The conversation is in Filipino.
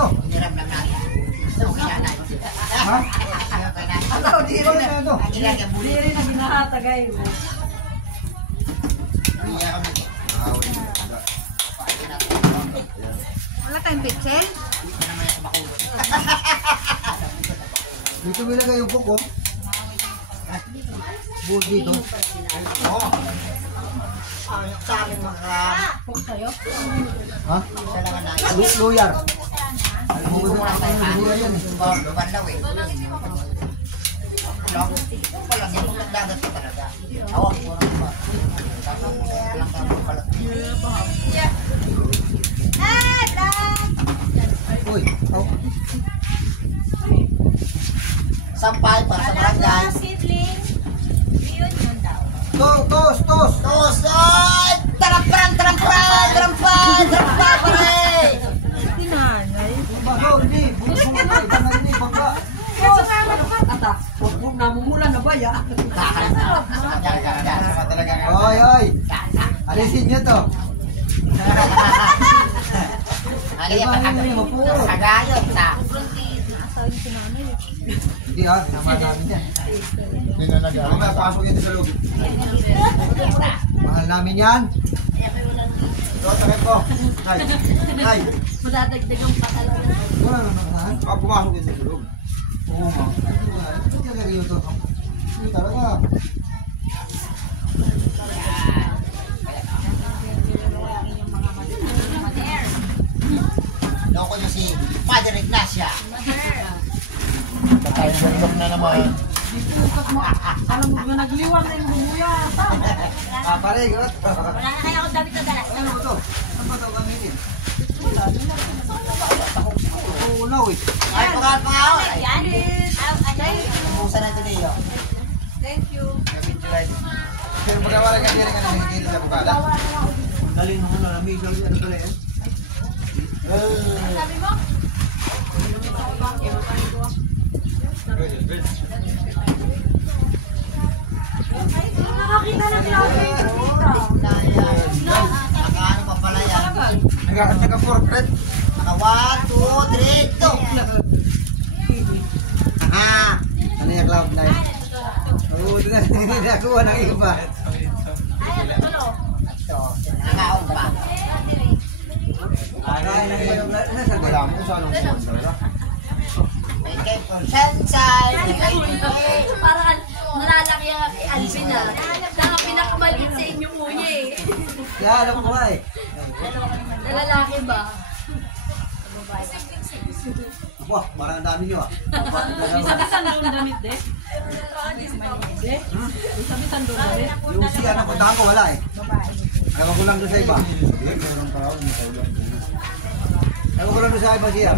to. Hiram lang natin. Ha? Ano, di rin na ito. Hindi rin na ginahatagay mo. Wala tayong pitchel? Dito nilagay yung buko. Buko dito. Oo. Sa amin mga... Puk sa'yo? Ha? Isa lang na. Luyar. Buko lang tayo ha. Luban daw eh. Walang yan. Magdagat ka talaga. Awak mo lang ba? Walang tamo pala. Uy. Oh. Sampay para sa barangay. Tos. Tos! Tarampan! Pare! Tinanay. Baso, hindi. Buko mo na. Iba na rin. Bangga. Ata, huwag mo namumula na ba ya? Oy. Alisin nyo to. Sagayot na. Hindi ha. Nama namin yan. Hindi na nag-aaral. Mamaya pasok yan sa loob. Mahal namin yan. Ito, takip ko. Nay. Madadagdag ang patalaran. Wala naman ha. Pumasok yan sa loob. Oo ma. Ito talaga yun to. Ito talaga. Loko niyo si Mother Ignacia. Patay ng na naman. Alam mo ba nagliwan na yung bumuya? Pare, gut. Wala na kaya ako damit na dalas. Ano ba to? Ano ba to gamitin? Uulaw eh. Ay, pangaw. Yan. Umusan na ito niyo. Thank you. Pero magawala ka din nga nangigil sa bukada. Dali naman na lamig lang ano pala yan. Sabi mo? Nakakita ng klase. Nakaano pa pala yan? Naka-corporate. Naka 1, 2, 3, go! Ah! Ano yung cloud nine? Oo, ito na nakuha ng iba. Ito, nakakaon pa. Wala mo sa anong sponsor. May kay Consensay. Parang nalalaki ang kay Alvin na. Naka pinakamaliit sa inyong nguya eh. Kaya alam ko nga eh. Nalalaki ba? Wah, parang ang dami nyo ah. Isa-bisan doon damit de. De? Isa-bisan doon damit. Yung siya na puntahan ko wala eh. Ewan ko lang doon sa iba. Ewan ko lang doon sa iba siya.